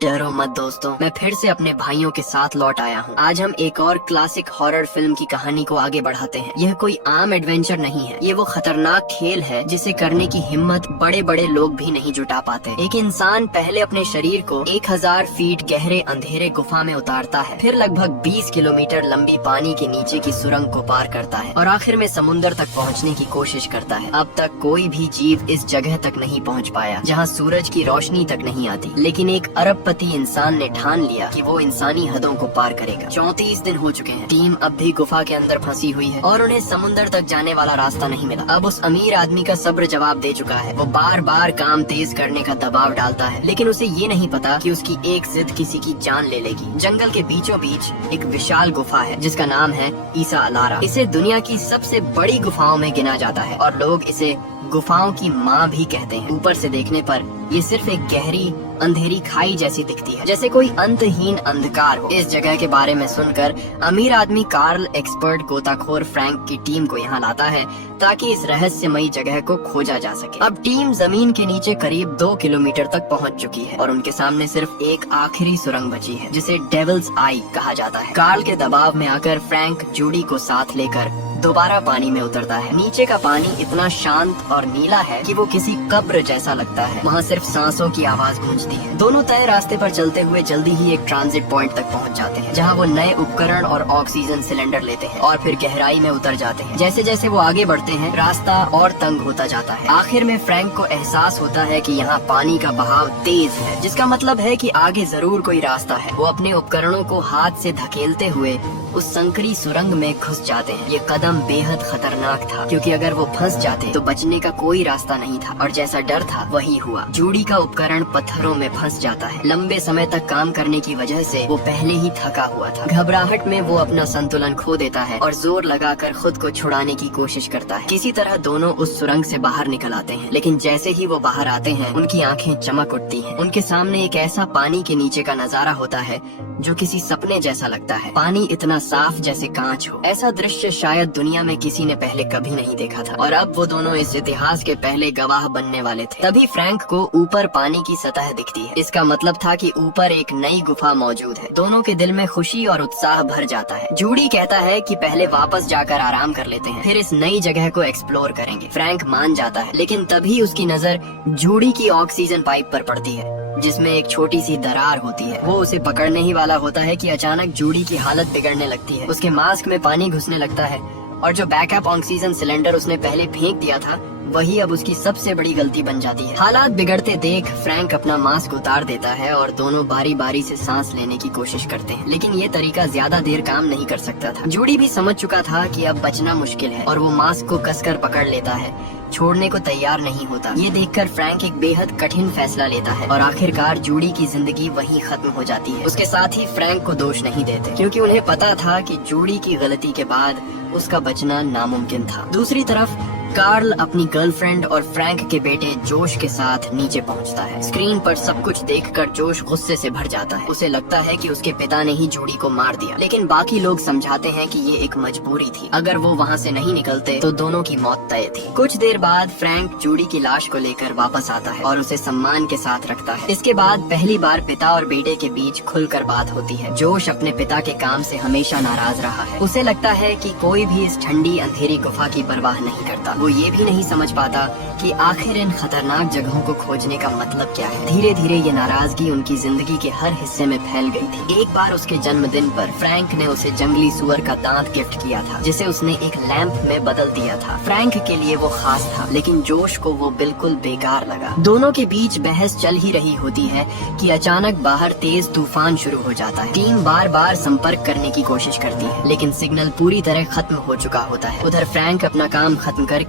डरो मत दोस्तों, मैं फिर से अपने भाइयों के साथ लौट आया हूँ। आज हम एक और क्लासिक हॉरर फिल्म की कहानी को आगे बढ़ाते हैं। यह कोई आम एडवेंचर नहीं है, ये वो खतरनाक खेल है जिसे करने की हिम्मत बड़े बड़े लोग भी नहीं जुटा पाते। एक इंसान पहले अपने शरीर को 1000 फीट गहरे अंधेरे गुफा में उतारता है, फिर लगभग 20 किलोमीटर लंबी पानी के नीचे की सुरंग को पार करता है और आखिर में समुद्र तक पहुँचने की कोशिश करता है। अब तक कोई भी जीव इस जगह तक नहीं पहुँच पाया जहाँ सूरज की रोशनी तक नहीं आती, लेकिन एक अरबपति इंसान ने ठान लिया कि वो इंसानी हदों को पार करेगा। 34 दिन हो चुके हैं, टीम अब भी गुफा के अंदर फंसी हुई है और उन्हें समुद्र तक जाने वाला रास्ता नहीं मिला। अब उस अमीर आदमी का सब्र जवाब दे चुका है। वो बार बार काम तेज करने का दबाव डालता है, लेकिन उसे ये नहीं पता कि उसकी एक जिद किसी की जान ले लेगी। जंगल के बीचों बीच एक विशाल गुफा है जिसका नाम है ईसा अलारा। इसे दुनिया की सबसे बड़ी गुफाओं में गिना जाता है और लोग इसे गुफाओं की माँ भी कहते हैं। ऊपर से देखने पर ये सिर्फ एक गहरी अंधेरी खाई जैसी दिखती है, जैसे कोई अंतहीन अंधकार हो। इस जगह के बारे में सुनकर अमीर आदमी कार्ल एक्सपर्ट गोताखोर फ्रैंक की टीम को यहाँ लाता है ताकि इस रहस्यमयी जगह को खोजा जा सके। अब टीम जमीन के नीचे करीब 2 किलोमीटर तक पहुँच चुकी है और उनके सामने सिर्फ एक आखिरी सुरंग बची है जिसे डेविल्स आई कहा जाता है। कार्ल के दबाव में आकर फ्रैंक जूडी को साथ लेकर दोबारा पानी में उतरता है। नीचे का पानी इतना शांत और नीला है कि वो किसी कब्र जैसा लगता है। वहाँ सिर्फ सांसों की आवाज गूंजती है। दोनों तय रास्ते पर चलते हुए जल्दी ही एक ट्रांजिट पॉइंट तक पहुँच जाते हैं, जहाँ वो नए उपकरण और ऑक्सीजन सिलेंडर लेते हैं और फिर गहराई में उतर जाते हैं। जैसे जैसे वो आगे बढ़ते हैं, रास्ता और तंग होता जाता है। आखिर में फ्रैंक को एहसास होता है कि यहाँ पानी का बहाव तेज है, जिसका मतलब है कि आगे जरूर कोई रास्ता है। वो अपने उपकरणों को हाथ से धकेलते हुए उस संकरी सुरंग में घुस जाते हैं। ये कदम बेहद खतरनाक था, क्योंकि अगर वो फंस जाते तो बचने का कोई रास्ता नहीं था और जैसा डर था वही हुआ। जूडी का उपकरण पत्थरों में फंस जाता है। लंबे समय तक काम करने की वजह से वो पहले ही थका हुआ था। घबराहट में वो अपना संतुलन खो देता है और जोर लगाकर खुद को छुड़ाने की कोशिश करता है। किसी तरह दोनों उस सुरंग से बाहर निकल आते हैं, लेकिन जैसे ही वो बाहर आते हैं उनकी आंखें चमक उठती हैं। उनके सामने एक ऐसा पानी के नीचे का नजारा होता है जो किसी सपने जैसा लगता है। पानी इतना साफ जैसे कांच हो। ऐसा दृश्य शायद दुनिया में किसी ने पहले कभी नहीं देखा था और अब वो दोनों इस इतिहास के पहले गवाह बनने वाले थे। तभी फ्रैंक को ऊपर पानी की सतह दिखती है। इसका मतलब था कि ऊपर एक नई गुफा मौजूद है। दोनों के दिल में खुशी और उत्साह भर जाता है। जूडी कहता है कि पहले वापस जाकर आराम कर लेते हैं, फिर इस नई जगह को एक्सप्लोर करेंगे। फ्रैंक मान जाता है, लेकिन तभी उसकी नजर जूडी की ऑक्सीजन पाइप पर पड़ती है जिसमें एक छोटी सी दरार होती है। वो उसे पकड़ने ही वाला होता है कि अचानक जूडी की हालत बिगड़ने लगती है। उसके मास्क में पानी घुसने लगता है और जो बैकअप ऑक्सीजन सिलेंडर उसने पहले फेंक दिया था वही अब उसकी सबसे बड़ी गलती बन जाती है। हालात बिगड़ते देख फ्रैंक अपना मास्क उतार देता है और दोनों बारी बारी से सांस लेने की कोशिश करते हैं, लेकिन ये तरीका ज्यादा देर काम नहीं कर सकता था। जूडी भी समझ चुका था कि अब बचना मुश्किल है और वो मास्क को कसकर पकड़ लेता है, छोड़ने को तैयार नहीं होता। ये देखकर फ्रैंक एक बेहद कठिन फैसला लेता है और आखिरकार जूडी की जिंदगी वहीं खत्म हो जाती है। उसके साथ ही फ्रैंक को दोष नहीं देते, क्योंकि उन्हें पता था कि जूडी की गलती के बाद उसका बचना नामुमकिन था। दूसरी तरफ कार्ल अपनी गर्लफ्रेंड और फ्रैंक के बेटे जोश के साथ नीचे पहुंचता है। स्क्रीन पर सब कुछ देखकर जोश गुस्से से भर जाता है। उसे लगता है कि उसके पिता ने ही जूडी को मार दिया, लेकिन बाकी लोग समझाते हैं कि ये एक मजबूरी थी। अगर वो वहाँ से नहीं निकलते तो दोनों की मौत तय थी। कुछ देर बाद फ्रैंक जूडी की लाश को लेकर वापस आता है और उसे सम्मान के साथ रखता है। इसके बाद पहली बार पिता और बेटे के बीच खुलकर बात होती है। जोश अपने पिता के काम से हमेशा नाराज रहा है। उसे लगता है कि कोई भी इस ठंडी अंधेरी गुफा की परवाह नहीं करता। वो ये भी नहीं समझ पाता कि आखिर इन खतरनाक जगहों को खोजने का मतलब क्या है। धीरे धीरे ये नाराजगी उनकी जिंदगी के हर हिस्से में फैल गई थी। एक बार उसके जन्मदिन पर फ्रैंक ने उसे जंगली सुअर का दांत गिफ्ट किया था, जिसे उसने एक लैंप में बदल दिया था। फ्रैंक के लिए वो खास था, लेकिन जोश को वो बिल्कुल बेकार लगा। दोनों के बीच बहस चल ही रही होती है कि अचानक बाहर तेज तूफान शुरू हो जाता है। टीम बार बार संपर्क करने की कोशिश करती है, लेकिन सिग्नल पूरी तरह खत्म हो चुका होता है। उधर फ्रैंक अपना काम खत्म करके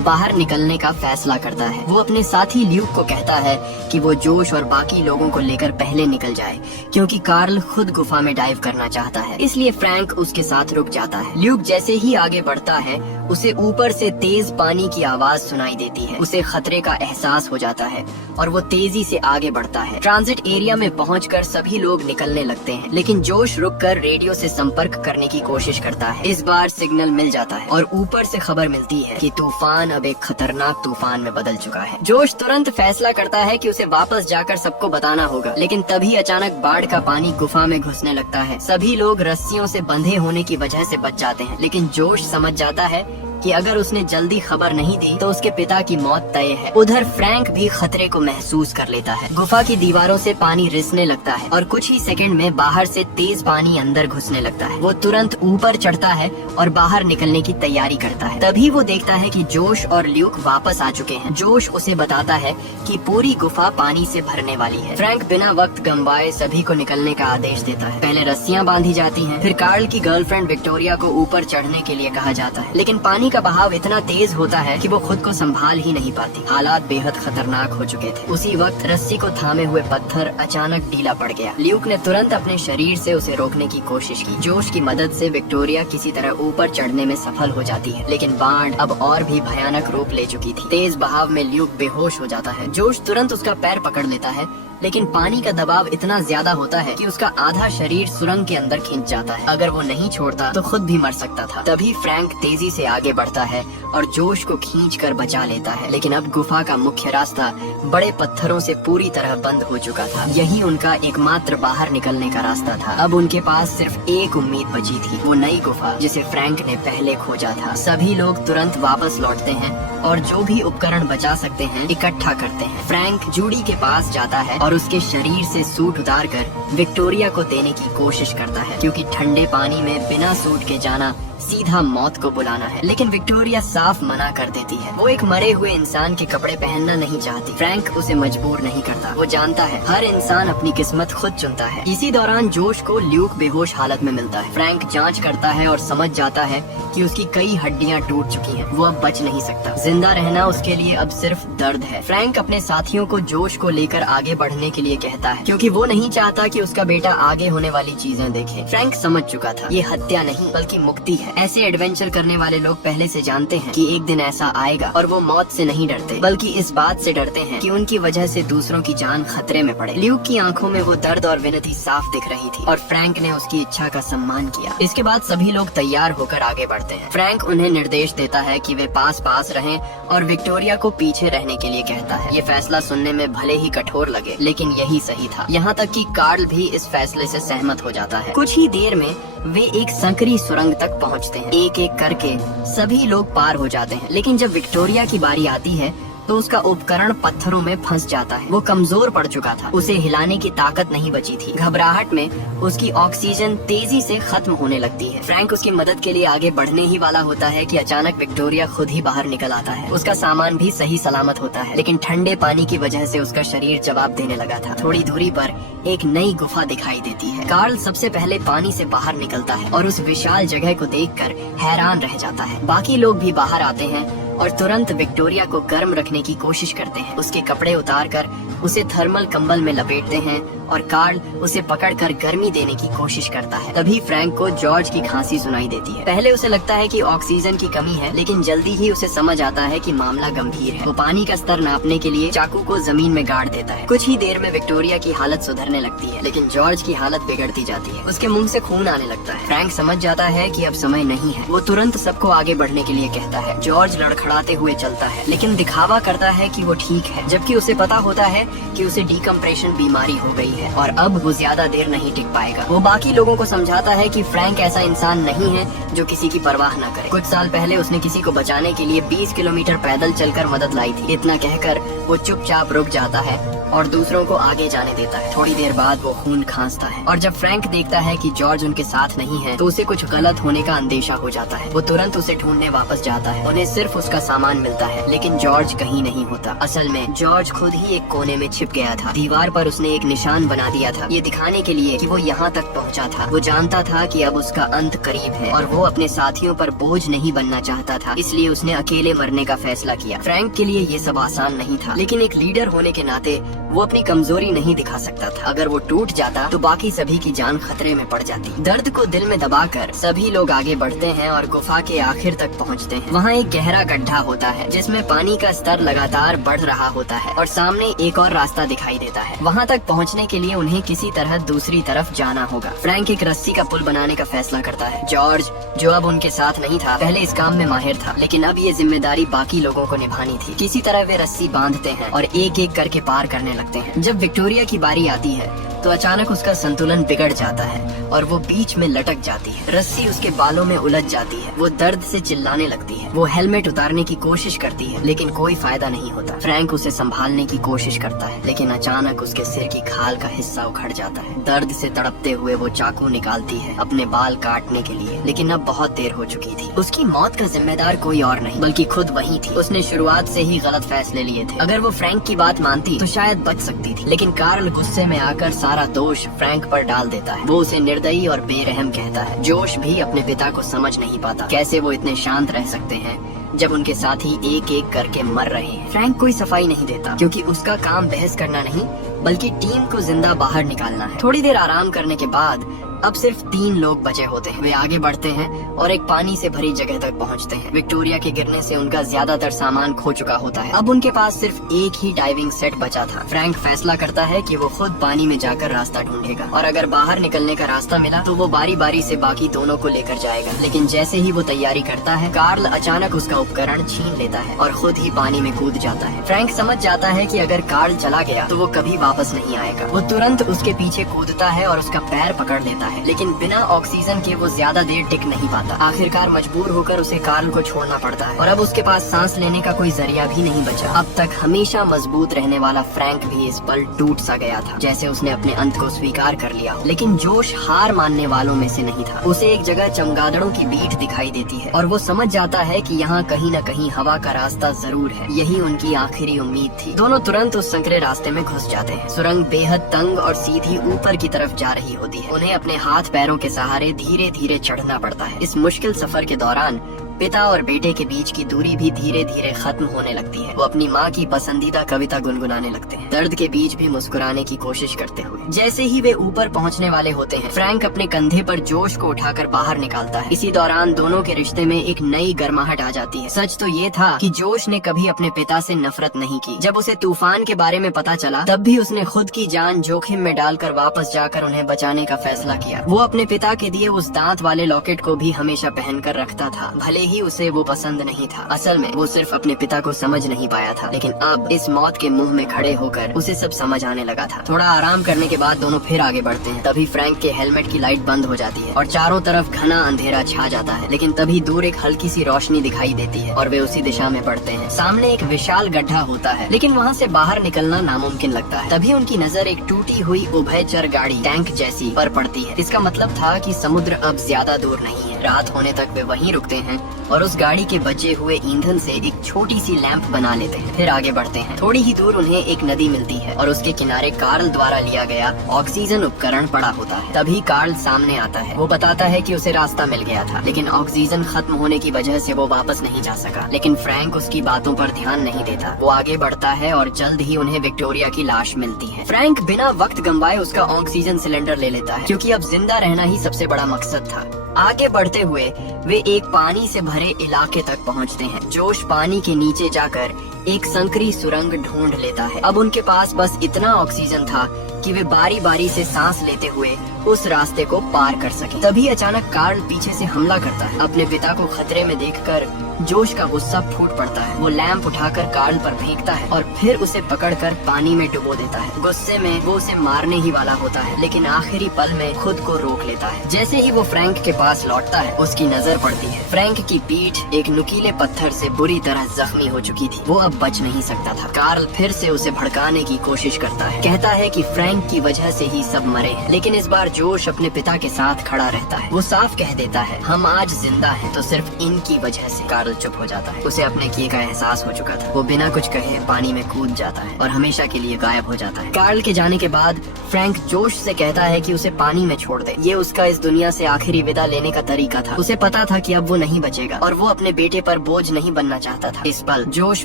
बाहर निकलने का फैसला करता है। वो अपने साथी ल्यूक को कहता है कि वो जोश और बाकी लोगों को लेकर पहले निकल जाए, क्योंकि कार्ल खुद गुफा में डाइव करना चाहता है। इसलिए फ्रैंक उसके साथ रुक जाता है। ल्यूक जैसे ही आगे बढ़ता है उसे ऊपर से तेज पानी की आवाज सुनाई देती है। उसे खतरे का एहसास हो जाता है और वो तेजी से आगे बढ़ता है। ट्रांजिट एरिया में पहुंचकर सभी लोग निकलने लगते हैं, लेकिन जोश रुककर रेडियो से संपर्क करने की कोशिश करता है। इस बार सिग्नल मिल जाता है और ऊपर से खबर मिलती है कि तूफान अब एक खतरनाक तूफान तूफान में बदल चुका है। जोश तुरंत फैसला करता है कि उसे वापस जाकर सबको बताना होगा, लेकिन तभी अचानक बाढ़ का पानी गुफा में घुसने लगता है। सभी लोग रस्सियों से बंधे होने की वजह से बच जाते हैं, लेकिन जोश समझ जाता है कि अगर उसने जल्दी खबर नहीं दी तो उसके पिता की मौत तय है। उधर फ्रैंक भी खतरे को महसूस कर लेता है। गुफा की दीवारों से पानी रिसने लगता है और कुछ ही सेकंड में बाहर से तेज पानी अंदर घुसने लगता है। वो तुरंत ऊपर चढ़ता है और बाहर निकलने की तैयारी करता है। तभी वो देखता है कि जोश और ल्यूक वापस आ चुके हैं। जोश उसे बताता है कि पूरी गुफा पानी से भरने वाली है। फ्रैंक बिना वक्त गंवाए सभी को निकलने का आदेश देता है। पहले रस्सियां बांधी जाती हैं, फिर कार्ल की गर्लफ्रेंड विक्टोरिया को ऊपर चढ़ने के लिए कहा जाता है, लेकिन पानी का बहाव इतना तेज होता है कि वो खुद को संभाल ही नहीं पाती। हालात बेहद खतरनाक हो चुके थे। उसी वक्त रस्सी को थामे हुए पत्थर अचानक ढीला पड़ गया। ल्यूक ने तुरंत अपने शरीर से उसे रोकने की कोशिश की। जोश की मदद से विक्टोरिया किसी तरह ऊपर चढ़ने में सफल हो जाती है, लेकिन बाढ़ अब और भी भयानक रूप ले चुकी थी। तेज बहाव में ल्यूक बेहोश हो जाता है। जोश तुरंत उसका पैर पकड़ लेता है, लेकिन पानी का दबाव इतना ज्यादा होता है कि उसका आधा शरीर सुरंग के अंदर खिंच जाता है। अगर वो नहीं छोड़ता तो खुद भी मर सकता था। तभी फ्रैंक तेजी से आगे बढ़ता है और जोश को खींचकर बचा लेता है, लेकिन अब गुफा का मुख्य रास्ता बड़े पत्थरों से पूरी तरह बंद हो चुका था। यही उनका एकमात्र बाहर निकलने का रास्ता था। अब उनके पास सिर्फ एक उम्मीद बची थी, वो नई गुफा जिसे फ्रैंक ने पहले खोजा था। सभी लोग तुरंत वापस लौटते हैं और जो भी उपकरण बचा सकते हैं इकट्ठा करते हैं। फ्रैंक जूडी के पास जाता है और उसके शरीर से सूट उतारकर विक्टोरिया को देने की कोशिश करता है, क्योंकि ठंडे पानी में बिना सूट के जाना सीधा मौत को बुलाना है। लेकिन विक्टोरिया साफ मना कर देती है। वो एक मरे हुए इंसान के कपड़े पहनना नहीं चाहती। फ्रैंक उसे मजबूर नहीं करता। वो जानता है हर इंसान अपनी किस्मत खुद चुनता है। इसी दौरान जोश को ल्यूक बेहोश हालत में मिलता है। फ्रैंक जांच करता है और समझ जाता है कि उसकी कई हड्डियां टूट चुकी हैं। वो अब बच नहीं सकता। जिंदा रहना उसके लिए अब सिर्फ दर्द है। फ्रैंक अपने साथियों को जोश को लेकर आगे बढ़ने के लिए कहता है, क्योंकि वो नहीं चाहता कि उसका बेटा आगे होने वाली चीजें देखे। फ्रैंक समझ चुका था ये हत्या नहीं बल्कि मुक्ति है। ऐसे एडवेंचर करने वाले लोग पहले से जानते हैं कि एक दिन ऐसा आएगा, और वो मौत से नहीं डरते बल्कि इस बात से डरते हैं कि उनकी वजह से दूसरों की जान खतरे में पड़े। ल्यूक की आंखों में वो दर्द और विनती साफ दिख रही थी और फ्रैंक ने उसकी इच्छा का सम्मान किया। इसके बाद सभी लोग तैयार होकर आगे बढ़ते हैं। फ्रैंक उन्हें निर्देश देता है कि वे पास पास रहें और विक्टोरिया को पीछे रहने के लिए कहता है। ये फैसला सुनने में भले ही कठोर लगे, लेकिन यही सही था। यहाँ तक कि कार्ल भी इस फैसले से सहमत हो जाता है। कुछ ही देर में वे एक संकरी सुरंग तक पहुँचते हैं। एक एक करके सभी लोग पार हो जाते हैं, लेकिन जब विक्टोरिया की बारी आती है तो उसका उपकरण पत्थरों में फंस जाता है। वो कमजोर पड़ चुका था, उसे हिलाने की ताकत नहीं बची थी। घबराहट में उसकी ऑक्सीजन तेजी से खत्म होने लगती है। फ्रैंक उसकी मदद के लिए आगे बढ़ने ही वाला होता है कि अचानक विक्टोरिया खुद ही बाहर निकल आता है। उसका सामान भी सही सलामत होता है, लेकिन ठंडे पानी की वजह से उसका शरीर जवाब देने लगा था। थोड़ी दूरी पर एक नई गुफा दिखाई देती है। कार्ल सबसे पहले पानी से बाहर निकलता है और उस विशाल जगह को देखकर हैरान रह जाता है। बाकी लोग भी बाहर आते हैं और तुरंत विक्टोरिया को गर्म रखने की कोशिश करते हैं। उसके कपड़े उतारकर उसे थर्मल कंबल में लपेटते हैं और कार्ल उसे पकड़कर गर्मी देने की कोशिश करता है। तभी फ्रैंक को जॉर्ज की खांसी सुनाई देती है। पहले उसे लगता है कि ऑक्सीजन की कमी है, लेकिन जल्दी ही उसे समझ आता है कि मामला गंभीर है। वो पानी का स्तर नापने के लिए चाकू को जमीन में गाड़ देता है। कुछ ही देर में विक्टोरिया की हालत सुधरने लगती है, लेकिन जॉर्ज की हालत बिगड़ती जाती है। उसके मुंह से खून आने लगता है। फ्रैंक समझ जाता है कि अब समय नहीं है। वो तुरंत सबको आगे बढ़ने के लिए कहता है। जॉर्ज लड़खड़ाते हुए चलता है, लेकिन दिखावा करता है कि वो ठीक है, जबकि उसे पता होता है कि उसे डिकम्प्रेशन बीमारी हो गई है और अब वो ज्यादा देर नहीं टिक पाएगा। वो बाकी लोगों को समझाता है कि फ्रैंक ऐसा इंसान नहीं है जो किसी की परवाह न करे। कुछ साल पहले उसने किसी को बचाने के लिए 20 किलोमीटर पैदल चलकर मदद लाई थी। इतना कहकर वो चुपचाप रुक जाता है और दूसरों को आगे जाने देता है। थोड़ी देर बाद वो खून खांसता है और जब फ्रैंक देखता है कि जॉर्ज उनके साथ नहीं है तो उसे कुछ गलत होने का अंदेशा हो जाता है। वो तुरंत उसे ढूंढने वापस जाता है। उन्हें सिर्फ उसका सामान मिलता है, लेकिन जॉर्ज कहीं नहीं होता। असल में जॉर्ज खुद ही एक कोने में छिप गया था। दीवार पर उसने एक निशान बना दिया था, ये दिखाने के लिए कि वो यहाँ तक पहुँचा था। वो जानता था कि अब उसका अंत करीब है और वो अपने साथियों पर बोझ नहीं बनना चाहता था, इसलिए उसने अकेले मरने का फैसला किया। फ्रैंक के लिए ये सब आसान नहीं था, लेकिन एक लीडर होने के नाते वो अपनी कमजोरी नहीं दिखा सकता था। अगर वो टूट जाता तो बाकी सभी की जान खतरे में पड़ जाती। दर्द को दिल में दबाकर सभी लोग आगे बढ़ते हैं और गुफा के आखिर तक पहुंचते हैं। वहाँ एक गहरा गड्ढा होता है जिसमें पानी का स्तर लगातार बढ़ रहा होता है और सामने एक और रास्ता दिखाई देता है। वहाँ तक पहुँचने के लिए उन्हें किसी तरह दूसरी तरफ जाना होगा। फ्रैंक एक रस्सी का पुल बनाने का फैसला करता है। जॉर्ज, जो अब उनके साथ नहीं था, पहले इस काम में माहिर था, लेकिन अब ये जिम्मेदारी बाकी लोगों को निभानी थी। किसी तरह वे रस्सी बांधते हैं और एक एक करके पार करने लगते हैं। जब विक्टोरिया की बारी आती है तो अचानक उसका संतुलन बिगड़ जाता है और वो बीच में लटक जाती है। रस्सी उसके बालों में उलझ जाती है। वो दर्द से चिल्लाने लगती है। वो हेलमेट उतारने की कोशिश करती है लेकिन कोई फायदा नहीं होता। फ्रैंक उसे संभालने की कोशिश करता है लेकिन अचानक उसके सिर की खाल का हिस्सा उखड़ जाता है। दर्द से तड़पते हुए वो चाकू निकालती है अपने बाल काटने के लिए, लेकिन अब बहुत देर हो चुकी थी। उसकी मौत का जिम्मेदार कोई और नहीं बल्कि खुद वही थी। उसने शुरुआत से ही गलत फैसले लिए थे। अगर वो फ्रैंक की बात मानती तो शायद बच सकती थी, लेकिन कार्ल गुस्से में आकर सारा दोष फ्रैंक पर डाल देता है। वो उसे निर्दयी और बेरहम कहता है। जोश भी अपने पिता को समझ नहीं पाता। कैसे वो इतने शांत रह सकते हैं जब उनके साथी एक एक करके मर रहे हैं। फ्रैंक कोई सफाई नहीं देता क्योंकि उसका काम बहस करना नहीं बल्कि टीम को जिंदा बाहर निकालना है। थोड़ी देर आराम करने के बाद अब सिर्फ 3 लोग बचे होते हैं। वे आगे बढ़ते हैं और एक पानी से भरी जगह तक पहुंचते हैं। विक्टोरिया के गिरने से उनका ज्यादातर सामान खो चुका होता है। अब उनके पास सिर्फ एक ही डाइविंग सेट बचा था। फ्रैंक फैसला करता है कि वो खुद पानी में जाकर रास्ता ढूंढेगा और अगर बाहर निकलने का रास्ता मिला तो वो बारी बारी से बाकी दोनों को लेकर जाएगा। लेकिन जैसे ही वो तैयारी करता है, कार्ल अचानक उसका उपकरण छीन लेता है और खुद ही पानी में कूद जाता है। फ्रैंक समझ जाता है कि अगर कार्ल चला गया तो वो कभी वापस नहीं आएगा। वो तुरंत उसके पीछे कूदता है और उसका पैर पकड़ लेता है, लेकिन बिना ऑक्सीजन के वो ज्यादा देर टिक नहीं पाता। आखिरकार मजबूर होकर उसे कार्ल को छोड़ना पड़ता है और अब उसके पास सांस लेने का कोई जरिया भी नहीं बचा। अब तक हमेशा मजबूत रहने वाला फ्रैंक भी इस पल टूट सा गया था, जैसे उसने अपने अंत को स्वीकार कर लिया। लेकिन जोश हार मानने वालों में से नहीं था। उसे एक जगह चमगादड़ों की बीट दिखाई देती है और वो समझ जाता है कि यहाँ कहीं न कहीं हवा का रास्ता जरूर है। यही उनकी आखिरी उम्मीद थी। दोनों तुरंत उस संकरे रास्ते में घुस जाते हैं। सुरंग बेहद तंग और सीधी ऊपर की तरफ जा रही होती है। उन्हें अपने हाथ पैरों के सहारे धीरे धीरे चढ़ना पड़ता है। इस मुश्किल सफर के दौरान पिता और बेटे के बीच की दूरी भी धीरे धीरे खत्म होने लगती है। वो अपनी माँ की पसंदीदा कविता गुनगुनाने लगते हैं, दर्द के बीच भी मुस्कुराने की कोशिश करते हुए। जैसे ही वे ऊपर पहुँचने वाले होते हैं, फ्रैंक अपने कंधे पर जोश को उठाकर बाहर निकालता है। इसी दौरान दोनों के रिश्ते में एक नई गर्माहट आ जाती है। सच तो ये था कि जोश ने कभी अपने पिता से नफरत नहीं की। जब उसे तूफान के बारे में पता चला तब भी उसने खुद की जान जोखिम में डालकर वापस जाकर उन्हें बचाने का फैसला किया। वो अपने पिता के दिए उस दांत वाले लॉकेट को भी हमेशा पहनकर रखता था, भले ही उसे वो पसंद नहीं था। असल में वो सिर्फ अपने पिता को समझ नहीं पाया था, लेकिन अब इस मौत के मुंह में खड़े होकर उसे सब समझ आने लगा था। थोड़ा आराम करने के बाद दोनों फिर आगे बढ़ते हैं। तभी फ्रैंक के हेलमेट की लाइट बंद हो जाती है और चारों तरफ घना अंधेरा छा जाता है। लेकिन तभी दूर एक हल्की सी रोशनी दिखाई देती है और वे उसी दिशा में बढ़ते हैं। सामने एक विशाल गड्ढा होता है, लेकिन वहाँ से बाहर निकलना नामुमकिन लगता है। तभी उनकी नजर एक टूटी हुई उभयचर गाड़ी टैंक जैसी पर पड़ती है। इसका मतलब था कि समुद्र अब ज्यादा दूर नहीं है। रात होने तक वे वहीं रुकते हैं और उस गाड़ी के बचे हुए ईंधन से एक छोटी सी लैंप बना लेते हैं। फिर आगे बढ़ते हैं। थोड़ी ही दूर उन्हें एक नदी मिलती है और उसके किनारे कार्ल द्वारा लिया गया ऑक्सीजन उपकरण पड़ा होता है। तभी कार्ल सामने आता है। वो बताता है कि उसे रास्ता मिल गया था, लेकिन ऑक्सीजन खत्म होने की वजह से वो वापस नहीं जा सका। लेकिन फ्रैंक उसकी बातों पर ध्यान नहीं देता। वो आगे बढ़ता है और जल्द ही उन्हें विक्टोरिया की लाश मिलती है। फ्रैंक बिना वक्त गंवाए उसका ऑक्सीजन सिलेंडर ले लेता है, क्योंकि अब जिंदा रहना ही सबसे बड़ा मकसद था। आगे बढ़ते हुए वे एक पानी से भरे इलाके तक पहुंचते हैं। जोश पानी के नीचे जाकर एक संकरी सुरंग ढूंढ लेता है। अब उनके पास बस इतना ऑक्सीजन था कि वे बारी बारी से सांस लेते हुए उस रास्ते को पार कर सके। तभी अचानक कार्ल पीछे से हमला करता है। अपने पिता को खतरे में देखकर जोश का गुस्सा फूट पड़ता है। वो लैंप उठाकर कार्ल पर फेंकता है और फिर उसे पकड़कर पानी में डुबो देता है। गुस्से में वो उसे मारने ही वाला होता है, लेकिन आखिरी पल में खुद को रोक लेता है। जैसे ही वो फ्रैंक के पास लौटता है, उसकी नजर पड़ती है। फ्रैंक की पीठ एक नुकीले पत्थर से बुरी तरह जख्मी हो चुकी थी। वो अब बच नहीं सकता था। कार्ल फिर से उसे भड़काने की कोशिश करता है, कहता है कि फ्रैंक फ्रैंक की वजह से ही सब मरे हैं। लेकिन इस बार जोश अपने पिता के साथ खड़ा रहता है। वो साफ कह देता है, हम आज जिंदा हैं तो सिर्फ इनकी वजह से। कार्ल चुप हो जाता है। उसे अपने किए का एहसास हो चुका था। वो बिना कुछ कहे पानी में कूद जाता है और हमेशा के लिए गायब हो जाता है। कार्ल के जाने के बाद फ्रैंक जोश से कहता है कि उसे पानी में छोड़ दे। ये उसका इस दुनिया से आखिरी विदा लेने का तरीका था। उसे पता था कि अब वो नहीं बचेगा और वो अपने बेटे पर बोझ नहीं बनना चाहता था। इस पल जोश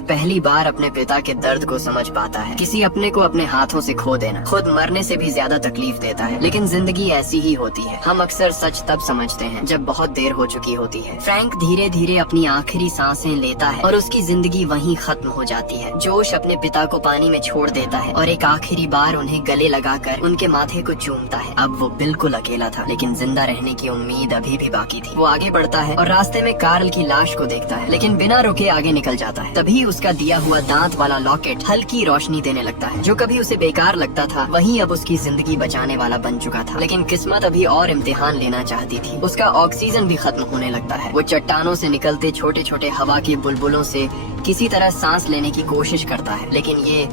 पहली बार अपने पिता के दर्द को समझ पाता है। किसी अपने को अपने हाथों से खो देना खुद मरने से भी ज्यादा तकलीफ देता है, लेकिन जिंदगी ऐसी ही होती है। हम अक्सर सच तब समझते हैं जब बहुत देर हो चुकी होती है। फ्रैंक धीरे धीरे अपनी आखिरी सांसें लेता है और उसकी जिंदगी वहीं खत्म हो जाती है। जोश अपने पिता को पानी में छोड़ देता है और एक आखिरी बार उन्हें गले लगाकर उनके माथे को चूमता है। अब वो बिल्कुल अकेला था, लेकिन जिंदा रहने की उम्मीद अभी भी बाकी थी। वो आगे बढ़ता है और रास्ते में कार्ल की लाश को देखता है, लेकिन बिना रुके आगे निकल जाता है। तभी उसका दिया हुआ दांत वाला लॉकेट हल्की रोशनी देने लगता है। जो कभी उसे बेकार लगता था वही अब उसकी जिंदगी बचाने वाला बन चुका था। लेकिन किस्मत अभी और इम्तिहान लेना चाहती थी। उसका ऑक्सीजन भी खत्म होने लगता है। वो चट्टानों से निकलते छोटे छोटे हवा के बुलबुलों से किसी तरह सांस लेने की कोशिश करता है, लेकिन ये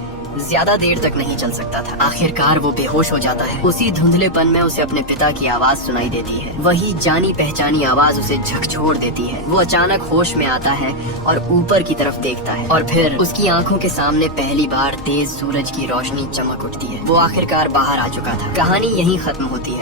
ज्यादा देर तक नहीं चल सकता था। आखिरकार वो बेहोश हो जाता है। उसी धुंधलेपन में उसे अपने पिता की आवाज सुनाई देती है। वही जानी पहचानी आवाज उसे झकझोर देती है। वो अचानक होश में आता है और ऊपर की तरफ देखता है और फिर उसकी आंखों के सामने पहली बार तेज सूरज की रोशनी चमक उठती है। वो आखिरकार बाहर आ चुका था। कहानी यहीं खत्म होती है।